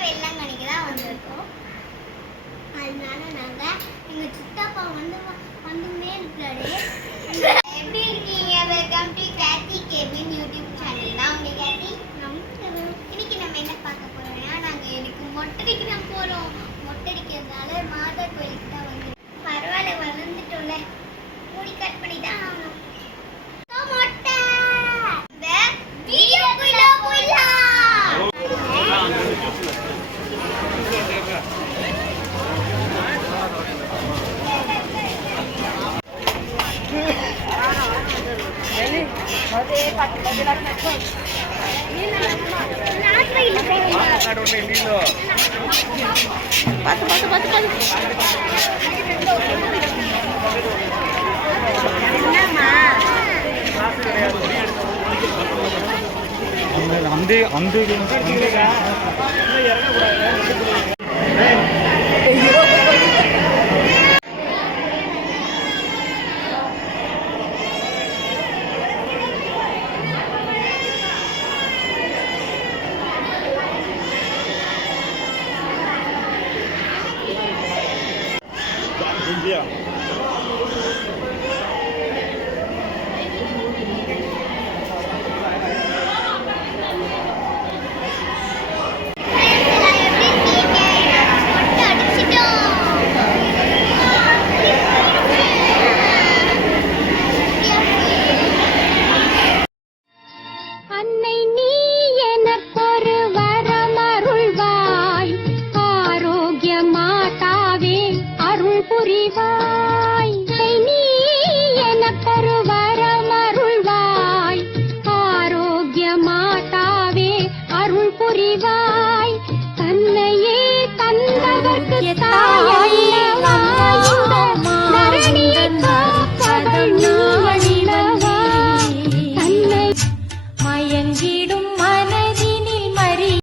வெள்ளங்கணிக்கு தான் வந்திருக்கோம். அதனால நாங்க எங்க சித்தப்பா வந்துமே இருக்கிறாரு. எப்படி இருக்கீங்க? Welcome to Kathy cabin YouTube channel. நான் உங்க கேத்தி. இன்னைக்கு நம்ம என்ன பார்க்க போறோம்னா, நாங்க எனக்கு மொட்டடிக்க தான் போறோம். மொட்டடிக்கிறதுனால மாதா கோயிலுக்கு தான் வந்து பரவாயில்ல வந்துட்டோம்ல, முடி கட் பண்ணி தான் ஆகணும். மொட்டை இந்த வீடியோக்குள்ள போயிடலாம். India. தன்னையே தந்தவர்க்கு